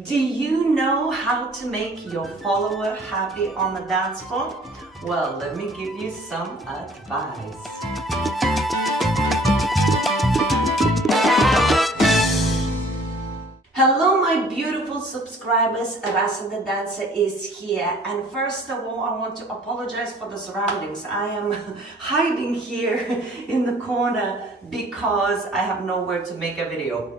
Do you know how to make your follower happy on the dance floor? Well, let me give you some advice. Hello, my beautiful subscribers. Rasa the dancer is here. And first of all, I want to apologize for the surroundings. I am hiding here in the corner because I have nowhere to make a video.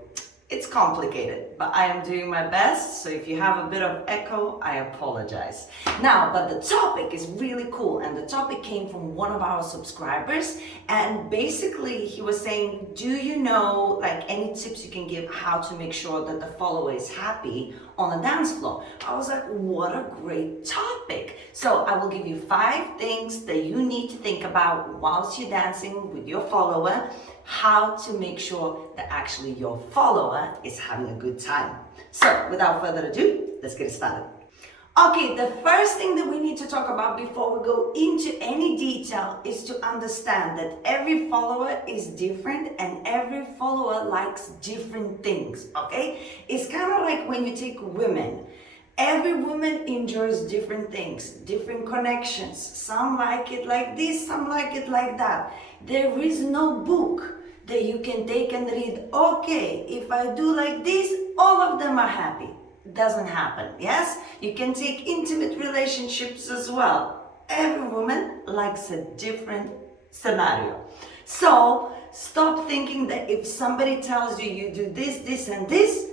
It's complicated, but I am doing my best. So if you have a bit of echo, I apologize. Now, but the topic is really cool, and the topic came from one of our subscribers, and basically he was saying, do you know like any tips you can give how to make sure that the follower is happy on the dance floor? I was like, what a great topic. So I will give you 5 things that you need to think about whilst you're dancing with your follower, how to make sure that actually your follower is having a good time. So without further ado, let's get started. Okay, the first thing that we need to talk about before we go into any detail is to understand that every follower is different and every follower likes different things, okay? It's kind of like when you take women. Every woman enjoys different things, different connections. Some like it like this, some like it like that. There is no book that you can take and read, okay, if I do like this, all of them are happy. Doesn't happen, yes? You can take intimate relationships as well. Every woman likes a different scenario. So stop thinking that if somebody tells you you do this, this, and this,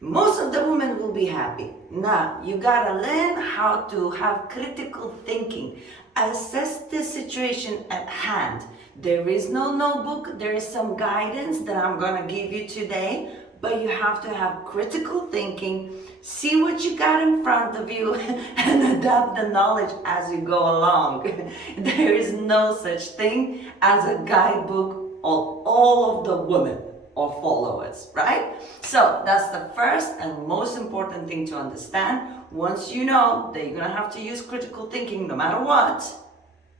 most of the women will be happy. Now, you gotta learn how to have critical thinking. Assess the situation at hand. There is no notebook, there is some guidance that I'm gonna give you today, but you have to have critical thinking, see what you got in front of you, and adapt the knowledge as you go along. There is no such thing as a guidebook of all of the women or followers, right? So that's the first and most important thing to understand. Once you know that you're gonna have to use critical thinking no matter what,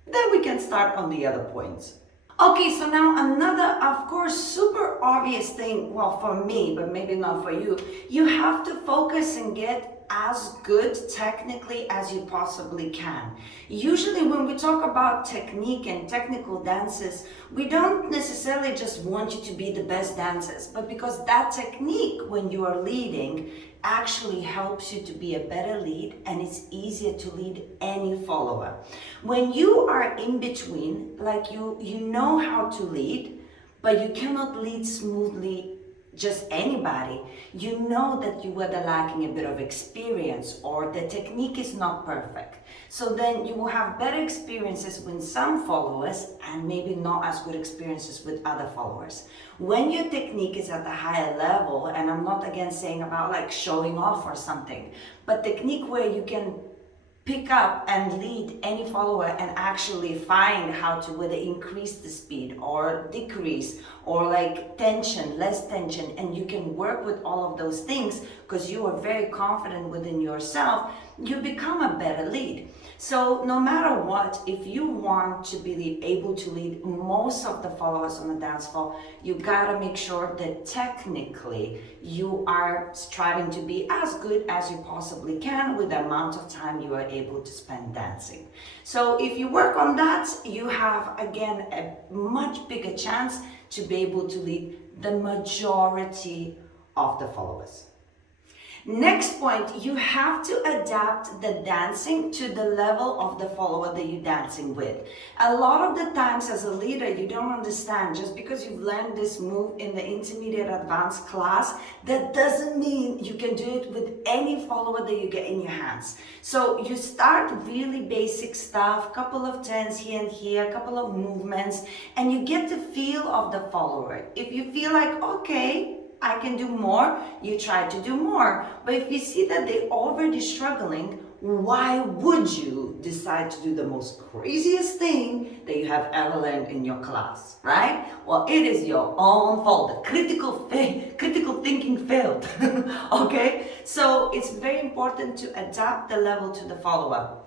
then we can start on the other points. Okay, so now another, of course, super obvious thing, well, for me, but maybe not for you, you have to focus and get as good technically as you possibly can. Usually when we talk about technique and technical dances, we don't necessarily just want you to be the best dancers, but because that technique when you are leading actually helps you to be a better lead, and it's easier to lead any follower. When you are in between, like you know how to lead, but you cannot lead smoothly just anybody, you know that you were lacking a bit of experience or the technique is not perfect. So then you will have better experiences with some followers and maybe not as good experiences with other followers. When your technique is at a higher level, and I'm not again saying about like showing off or something, but technique where you can pick up and lead any follower and actually find how to whether increase the speed or decrease or like tension, less tension, and you can work with all of those things because you are very confident within yourself, you become a better lead. So no matter what, if you want to be able to lead most of the followers on the dance floor, you gotta make sure that technically you are striving to be as good as you possibly can with the amount of time you are able to spend dancing. So if you work on that, you have again a much bigger chance to be able to lead the majority of the followers. Next point, you have to adapt the dancing to the level of the follower that you're dancing with. A lot of the times as a leader, you don't understand just because you've learned this move in the intermediate advanced class, that doesn't mean you can do it with any follower that you get in your hands. So you start really basic stuff, couple of turns here and here, a couple of movements, and you get the feel of the follower. If you feel like, okay, I can do more, you try to do more. But if you see that they're already struggling, why would you decide to do the most craziest thing that you have ever learned in your class, right? Well, it is your own fault. The critical thinking failed, okay? So it's very important to adapt the level to the follower.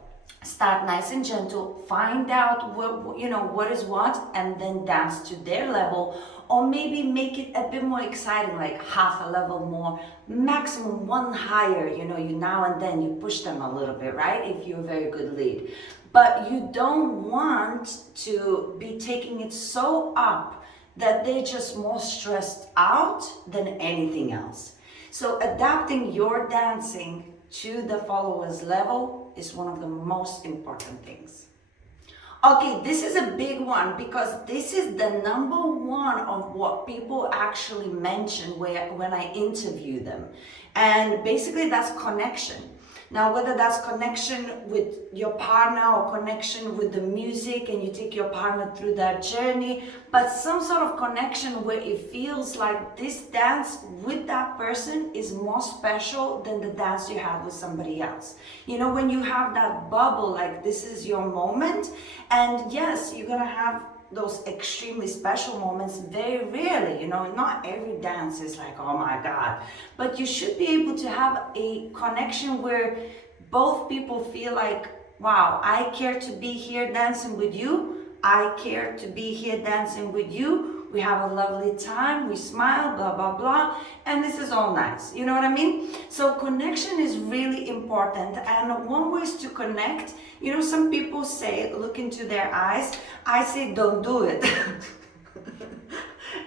Start nice and gentle, find out what is what, and then dance to their level, or maybe make it a bit more exciting, like half a level more, maximum one higher. You now and then you push them a little bit, right, if you're a very good lead. But you don't want to be taking it so up that they're just more stressed out than anything else. So adapting your dancing to the followers level is one of the most important things. Okay, this is a big one because this is the number one of what people actually mention when I interview them. And basically that's connection. Now, whether that's connection with your partner or connection with the music and you take your partner through that journey, but some sort of connection where it feels like this dance with that person is more special than the dance you have with somebody else. When you have that bubble, like this is your moment, and yes, you're gonna have those extremely special moments very rarely. Not every dance is like, oh my God, but you should be able to have a connection where both people feel like, wow, I care to be here dancing with you, I care to be here dancing with you, we have a lovely time, we smile, blah blah blah, and this is all nice. You know what I mean? So connection is really important, and one way is to connect. Some people say, look into their eyes. I say, don't do it.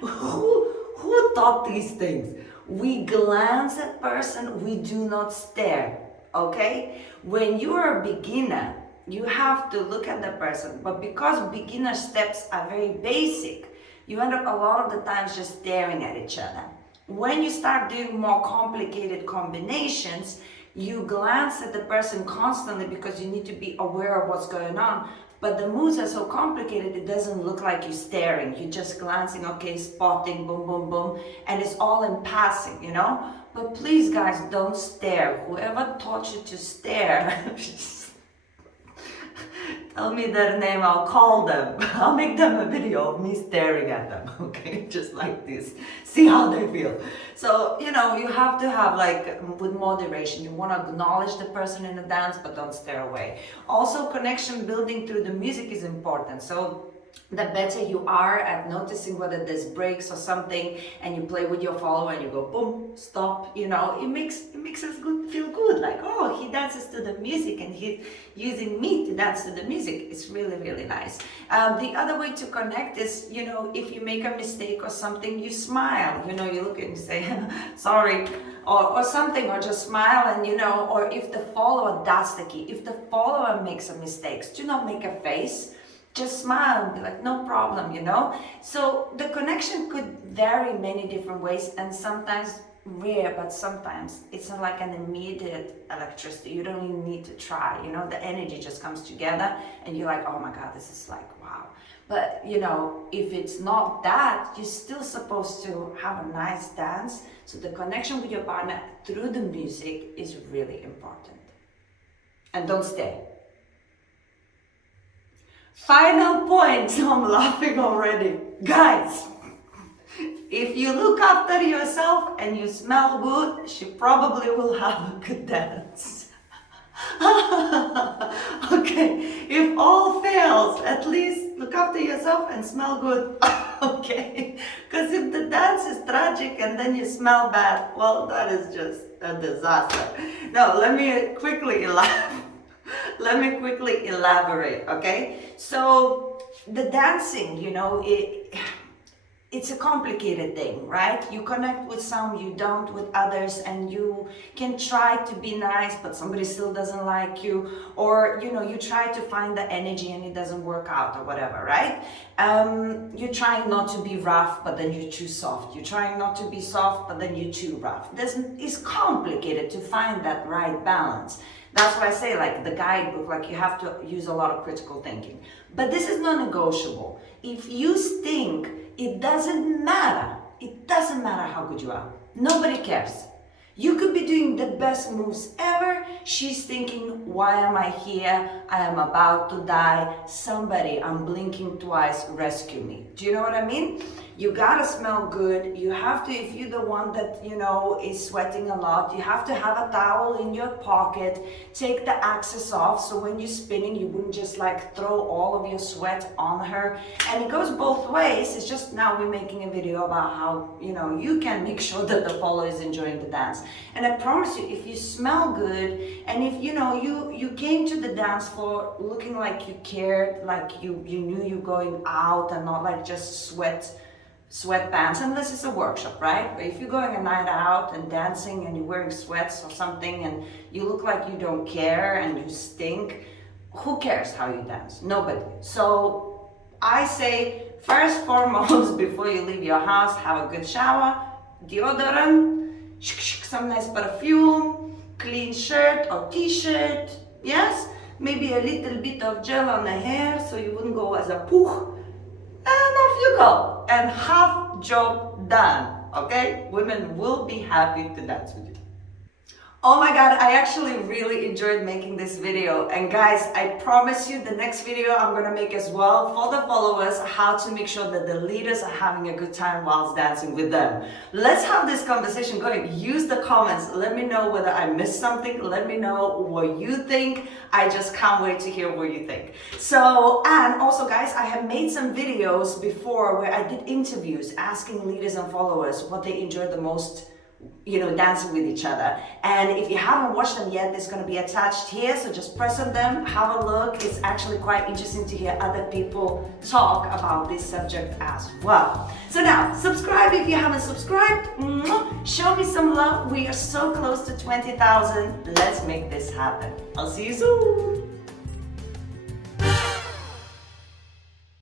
Who taught these things? We glance at person, we do not stare, okay? When you are a beginner, you have to look at the person, but because beginner steps are very basic, you end up a lot of the times just staring at each other. When you start doing more complicated combinations, you glance at the person constantly because you need to be aware of what's going on. But the moves are so complicated, it doesn't look like you're staring. You're just glancing, okay, spotting, boom, boom, boom, and it's all in passing, But please, guys, don't stare. Whoever taught you to stare, tell me their name, I'll call them. I'll make them a video of me staring at them, okay? Just like this. See how they feel. So, you have to have with moderation. You want to acknowledge the person in the dance, but don't stare away. Also, connection building through the music is important. So, the better you are at noticing whether there's breaks or something, and you play with your follower and you go boom, stop, it makes us feel good, like, oh, he dances to the music and he's using me to dance to the music. It's really, really nice. The other way to connect is, if you make a mistake or something, you smile, you look and you say sorry, or something, or just smile, and or if the follower, that's the key, if the follower makes a mistake, do not make a face. Just smile and be like, no problem, So the connection could vary many different ways, and sometimes rare, but sometimes it's not like an immediate electricity. You don't even need to try, the energy just comes together and you're like, oh my God, this is like, wow. But, if it's not that, you're still supposed to have a nice dance. So the connection with your partner through the music is really important. And don't stay. Final point, I'm laughing already. Guys, if you look after yourself and you smell good, she probably will have a good dance. Okay, if all fails, at least look after yourself and smell good. Okay, because if the dance is tragic and then you smell bad, well, that is just a disaster. Now, let me quickly elaborate, okay? So the dancing, it's a complicated thing, right? You connect with some, you don't with others, and you can try to be nice, but somebody still doesn't like you, or you try to find the energy and it doesn't work out, or whatever, right? You're trying not to be rough, but then you're too soft. You're trying not to be soft, but then you're too rough. It's complicated to find that right balance. That's why I say, the guidebook, you have to use a lot of critical thinking. But this is non-negotiable. If you stink, it doesn't matter. It doesn't matter how good you are. Nobody cares. You could be doing the best moves ever. She's thinking, why am I here? I am about to die. Somebody, I'm blinking twice, rescue me. Do you know what I mean? You gotta smell good. You have to, if you're the one that, you know, is sweating a lot, you have to have a towel in your pocket, take the access off, so when you're spinning, you wouldn't just like throw all of your sweat on her. And it goes both ways. It's just now we're making a video about how, you know, you can make sure that the follower is enjoying the dance. And I promise you, if you smell good, and if, you know, you came to the dance floor looking like you cared, like you knew you're going out and not like just sweatpants, unless it's a workshop, right? But if you're going a night out and dancing and you're wearing sweats or something and you look like you don't care and you stink, who cares how you dance? Nobody. So I say, first foremost, before you leave your house, have a good shower, deodorant, some nice perfume, clean shirt or t-shirt, yes? Maybe a little bit of gel on the hair so you wouldn't go as a pooch. And off you go. And half job done, okay? Women will be happy to dance with you. Oh my God, I actually really enjoyed making this video. And guys, I promise you the next video I'm gonna make as well for the followers, how to make sure that the leaders are having a good time whilst dancing with them. Let's have this conversation going. Use the comments. Let me know whether I missed something. Let me know what you think. I just can't wait to hear what you think. So, and also guys, I have made some videos before where I did interviews asking leaders and followers what they enjoy the most, you know, dancing with each other. And if you haven't watched them yet, it's going to be attached here, so just press on them, have a look. It's actually quite interesting to hear other people talk about this subject as well. So now, subscribe if you haven't subscribed. Show me some love. We are so close to 20,000. Let's make this happen. I'll see you soon.